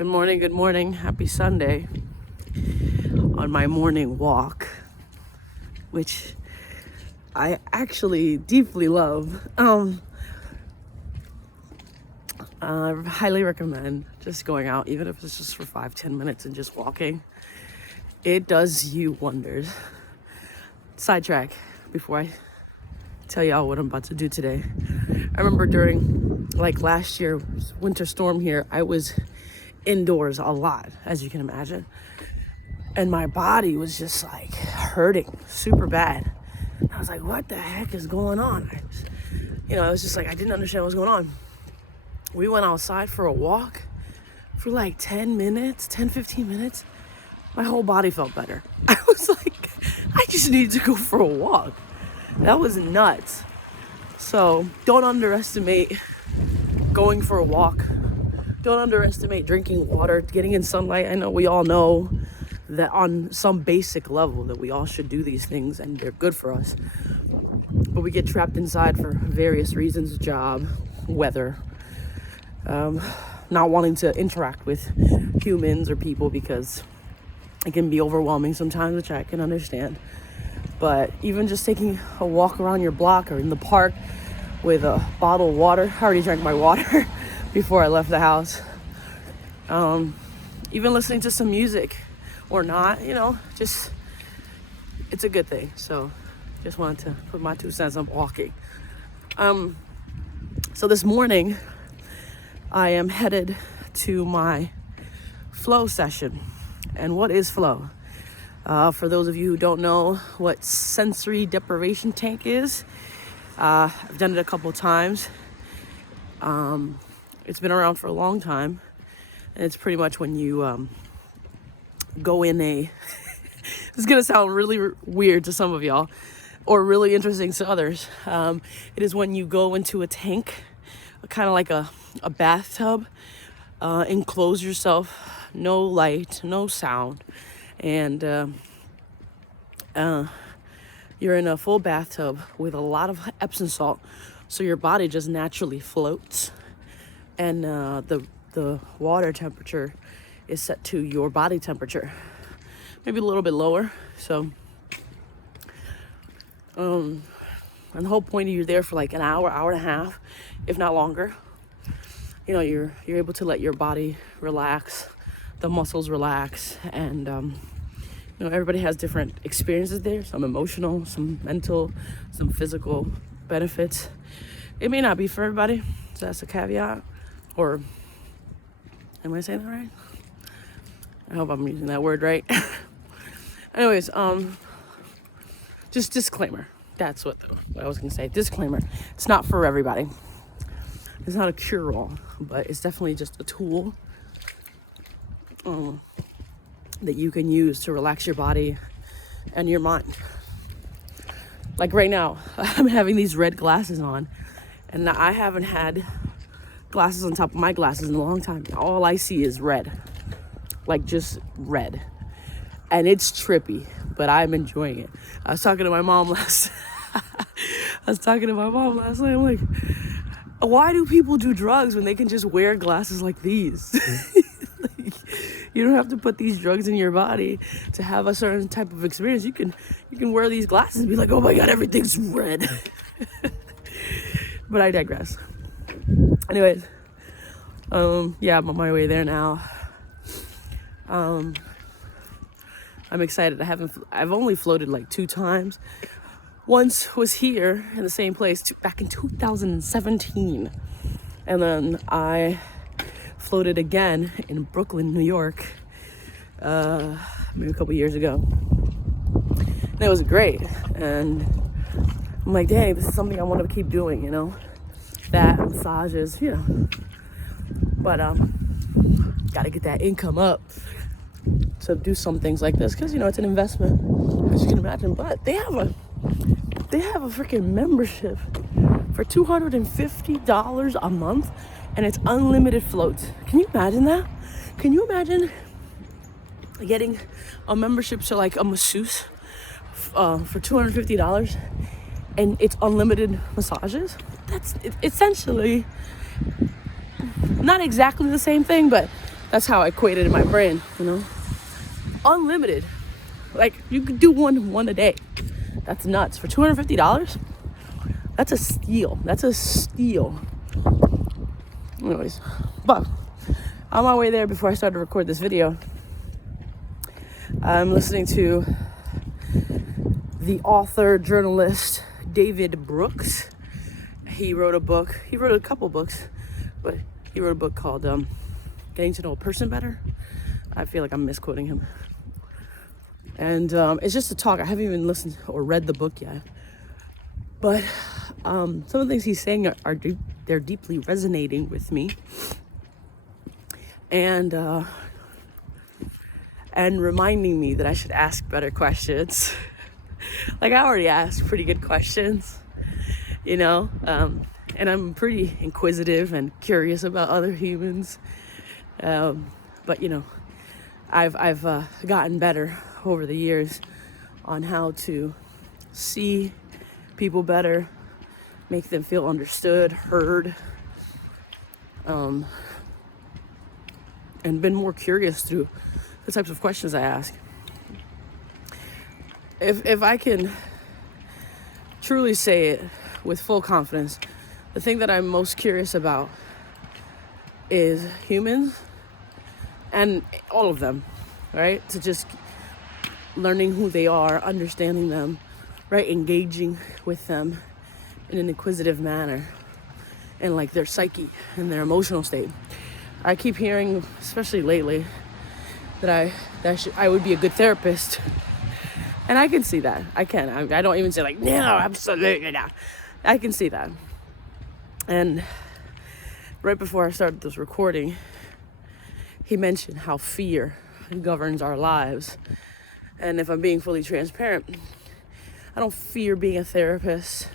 Good morning. Happy Sunday. On my morning walk, which I actually deeply love. I highly recommend just going out, even if it's just for 5-10 minutes and just walking. It does you wonders. Sidetrack before I tell y'all what I'm about to do today. I remember during last year, winter storm here, I was indoors a lot, as you can imagine. And my body was just hurting super bad. I was like, what the heck is going on? I was just I didn't understand what was going on. We went outside for a walk for 10 minutes, 10-15 minutes. My whole body felt better. I was like, I just need to go for a walk. That was nuts. So don't underestimate going for a walk. Don't underestimate drinking water, getting in sunlight. I know we all know that on some basic level that we all should do these things and they're good for us. But we get trapped inside for various reasons, job, weather, not wanting to interact with humans or people because it can be overwhelming sometimes, which I can understand. But even just taking a walk around your block or in the park with a bottle of water. I already drank my water before I left the house. Even listening to some music or not, just it's a good thing. So just wanted to put my 2 cents on walking. So this morning I am headed to my flow session. And what is flow? For those of you who don't know what sensory deprivation tank is, I've done it a couple times. It's been around for a long time. And it's pretty much when you go in it's going to sound really weird to some of y'all or really interesting to others. It is when you go into a tank, kind of like a bathtub, enclose yourself, no light, no sound, and you're in a full bathtub with a lot of Epsom salt, so your body just naturally floats, and the water temperature is set to your body temperature, maybe a little bit lower. So and the whole point of you there for an hour and a half, if not longer. You're able to let your body relax, the muscles relax, and everybody has different experiences there. Some emotional, some mental, some physical benefits. It may not be for everybody, so that's a caveat. Or am I saying that right? I hope I'm using that word right. Anyways, just disclaimer. That's what I was gonna say. Disclaimer. It's not for everybody. It's not a cure-all, but it's definitely just a tool that you can use to relax your body and your mind. Like right now, I'm having these red glasses on, and I haven't had glasses on top of my glasses in a long time. All I see is red, just red, and it's trippy, but I'm enjoying it. I was talking to my mom last night. I'm like, why do people do drugs when they can just wear glasses like these? You don't have to put these drugs in your body to have a certain type of experience. You can wear these glasses and be like, oh my God, everything's red. But I digress. Anyways, I'm on my way there now. I'm excited. I've only floated 2 times. Once was here in the same place back in 2017. And then I floated again in Brooklyn, New York, maybe a couple years ago. And it was great. And I'm like, dang, this is something I want to keep doing, that, massages, But gotta get that income up to do some things like this, because it's an investment, as you can imagine. But they have a freaking membership for $250 a month, and it's unlimited floats. Can you imagine that? Can you imagine getting a membership to a masseuse for $250 and it's unlimited massages? That's essentially not exactly the same thing, but That's how I equate it in my brain, you know? Unlimited. Like, you could do one a day. That's nuts. For $250? That's a steal. That's a steal. Anyways, but on my way there, before I started to record this video, I'm listening to the author, journalist, David Brooks. He wrote a couple books, but he wrote a book called Getting to Know a Person Better. I feel like I'm misquoting him. And it's just a talk. I haven't even listened or read the book yet. But some of the things he's saying they're deeply resonating with me. And reminding me that I should ask better questions. Like, I already ask pretty good questions, you know? And I'm pretty inquisitive and curious about other humans. But, you know, I've gotten better over the years on how to see people better, make them feel understood, heard, and been more curious through the types of questions I ask. If I can truly say it with full confidence, the thing that I'm most curious about is humans, and all of them, right? To just learning who they are, understanding them, right? Engaging with them in an inquisitive manner, and like their psyche and their emotional state. I keep hearing, especially lately, that I would be a good therapist. And I can see that. I don't even say like, no, absolutely not. I can see that. And right before I started this recording, he mentioned how fear governs our lives. And if I'm being fully transparent, I don't fear being a therapist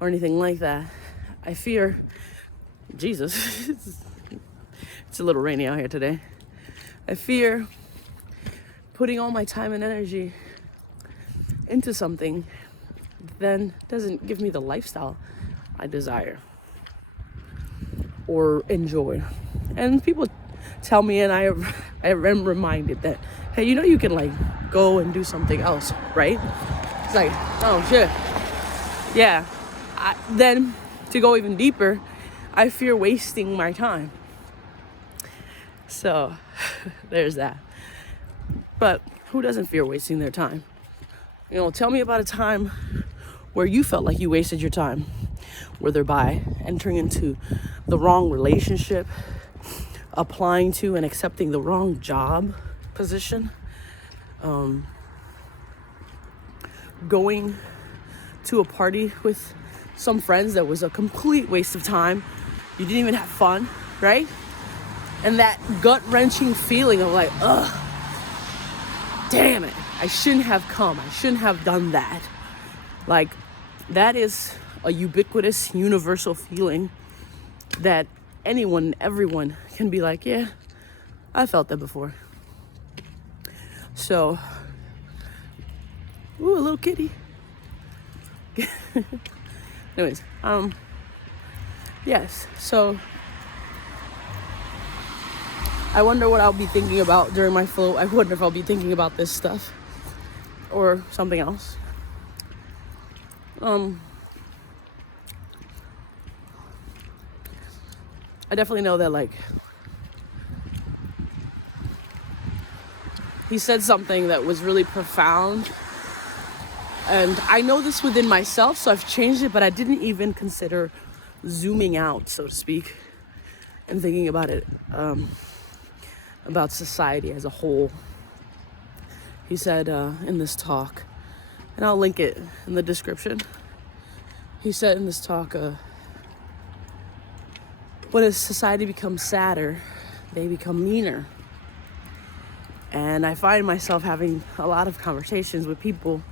or anything like that. I fear Jesus. It's a little rainy out here today. I fear putting all my time and energy into something then doesn't give me the lifestyle I desire or enjoy. And people tell me, and I am reminded that, hey, you know, you can like go and do something else, right? It's like, oh shit, yeah. Then to go even deeper, I fear wasting my time. So there's that. But who doesn't fear wasting their time? You know, tell me about a time where you felt like you wasted your time, whether by entering into the wrong relationship, applying to and accepting the wrong job position, going to a party with some friends that was a complete waste of time. You didn't even have fun, right? And that gut-wrenching feeling of like, ugh, damn it, I shouldn't have come. I shouldn't have done that. Like, that is a ubiquitous, universal feeling that anyone, everyone can be like, yeah, I felt that before. So, ooh, a little kitty. Anyways, yes, so I wonder what I'll be thinking about during my flow. I wonder if I'll be thinking about this stuff or something else. I definitely know that, like, he said something that was really profound. And I know this within myself, so I've changed it, but I didn't even consider zooming out, so to speak, and thinking about it, about society as a whole. He said in this talk, and I'll link it in the description. He said in this talk, when a society becomes sadder, they become meaner. And I find myself having a lot of conversations with people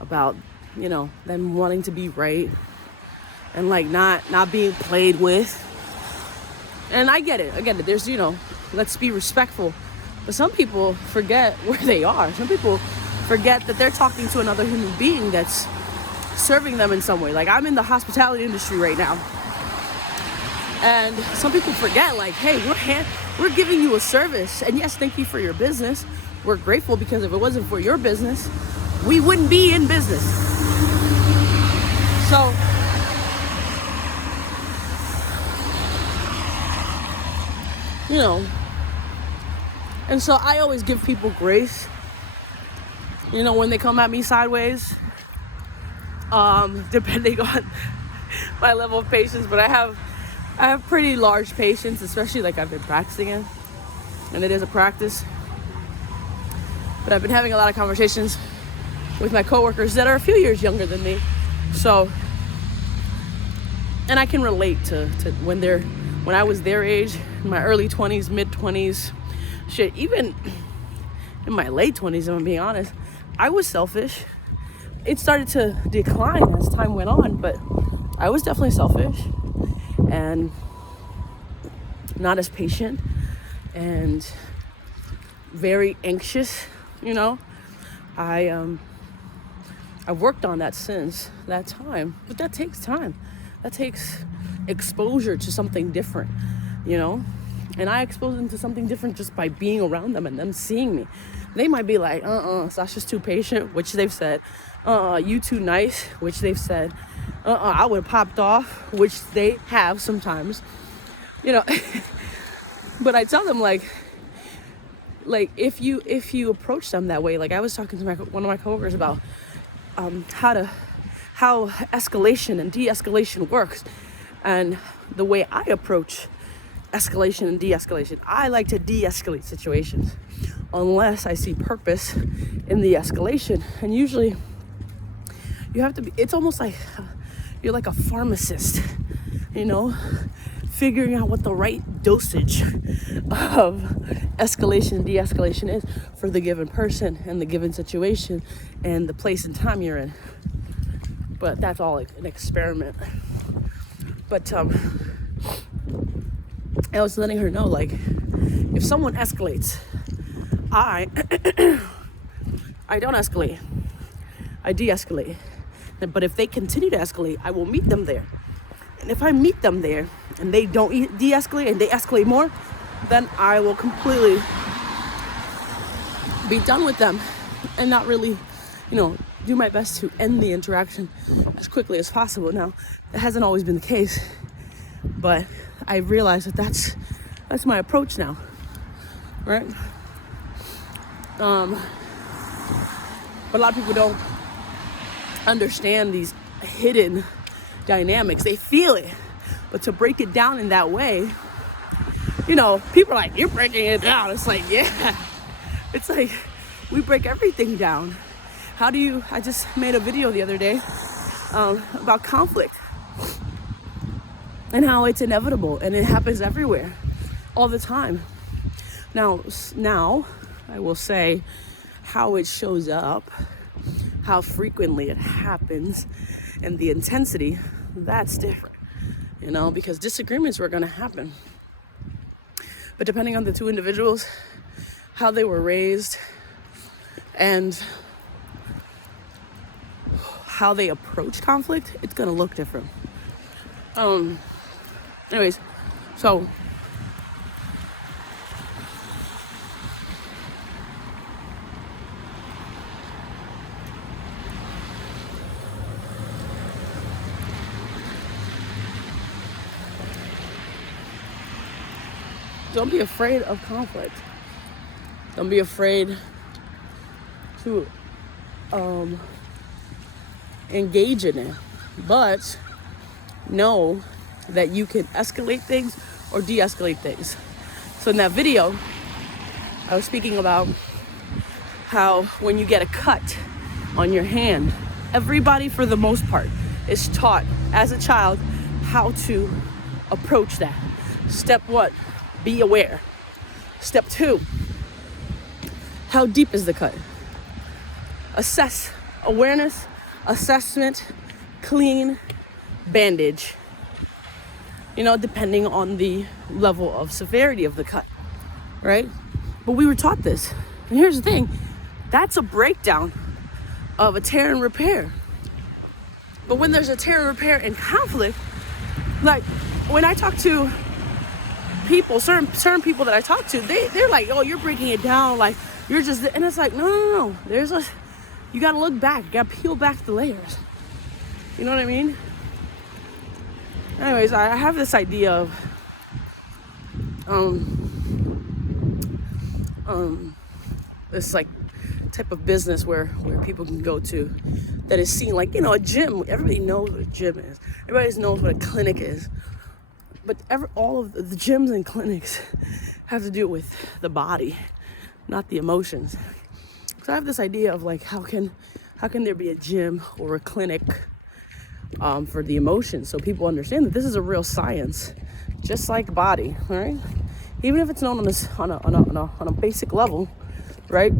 about, you know, them wanting to be right and like not being played with. And I get it. There's, you know, let's be respectful. But some people forget where they are. Some people forget that they're talking to another human being that's serving them in some way. Like, I'm in the hospitality industry right now. And some people forget, like, hey, We're giving you a service. And yes, thank you for your business. We're grateful, because if it wasn't for your business, we wouldn't be in business. So, you know, and so I always give people grace, you know, when they come at me sideways, depending on my level of patience. But I have pretty large patience, especially like I've been practicing it, and it is a practice. But I've been having a lot of conversations with my coworkers that are a few years younger than me. So, and I can relate to when I was their age, in my early 20s, mid 20s, shit, even in my late 20s, if I'm being honest, I was selfish. It started to decline as time went on, but I was definitely selfish and not as patient and very anxious, you know. I've worked on that since that time, but that takes time. That takes exposure to something different, you know. And I expose them to something different just by being around them and them seeing me. They might be like, Sasha's too patient, which they've said. You too nice, which they've said. I would have popped off, which they have sometimes, you know. But I tell them, like if you approach them that way, like I was talking to one of my coworkers about how escalation and de-escalation works, and the way I approach escalation and de-escalation. I like to de-escalate situations unless I see purpose in the escalation. And usually you have to be, it's almost like you're like a pharmacist, you know, figuring out what the right dosage of escalation and de-escalation is for the given person and the given situation and the place and time you're in. But that's all like an experiment. But I was letting her know, like, if someone escalates, I don't escalate. I de-escalate. But if they continue to escalate, I will meet them there. And if I meet them there and they don't de-escalate and they escalate more, then I will completely be done with them and not really, you know, do my best to end the interaction as quickly as possible. Now, that hasn't always been the case, but I realize that that's my approach now, right? But a lot of people don't understand these hidden dynamics. They feel it, but to break it down in that way, you know, people are like, you're breaking it down. It's like, yeah, it's like we break everything down. I just made a video the other day about conflict and how it's inevitable and it happens everywhere all the time. Now I will say how it shows up, how frequently it happens, and the intensity, that's different, you know, because disagreements were going to happen. But depending on the two individuals, how they were raised, and how they approach conflict, it's going to look different. Anyways, so don't be afraid of conflict. Don't be afraid to engage in it. But know that you can escalate things or de-escalate things. So in that video, I was speaking about how when you get a cut on your hand, everybody for the most part is taught as a child how to approach that. Step 1, be aware. Step 2, how deep is the cut? Assess, awareness, assessment, clean, bandage. You know, depending on the level of severity of the cut, right? But we were taught this. And here's the thing, that's a breakdown of a tear and repair. But when there's a tear and repair in conflict, like when I talk to people, certain people that I talk to, they're like, oh, you're breaking it down, like you're just, and it's like, no. You gotta look back, you gotta peel back the layers. You know what I mean? Anyways, I have this idea of this like type of business where people can go to that is seen like, a gym. Everybody knows what a gym is. Everybody knows what a clinic is. But all of the gyms and clinics have to do with the body, not the emotions. So I have this idea of like, how can there be a gym or a clinic for the emotions, so people understand that this is a real science, just like body, all right? Even if it's known on a basic level, right?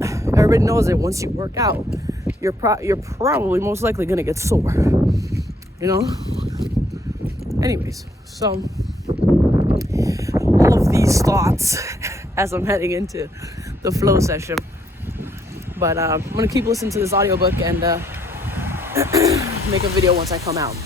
Everybody knows that once you work out, you're probably most likely gonna get sore, Anyways, so all of these thoughts as I'm heading into the flow session. But I'm gonna keep listening to this audiobook and make a video once I come out.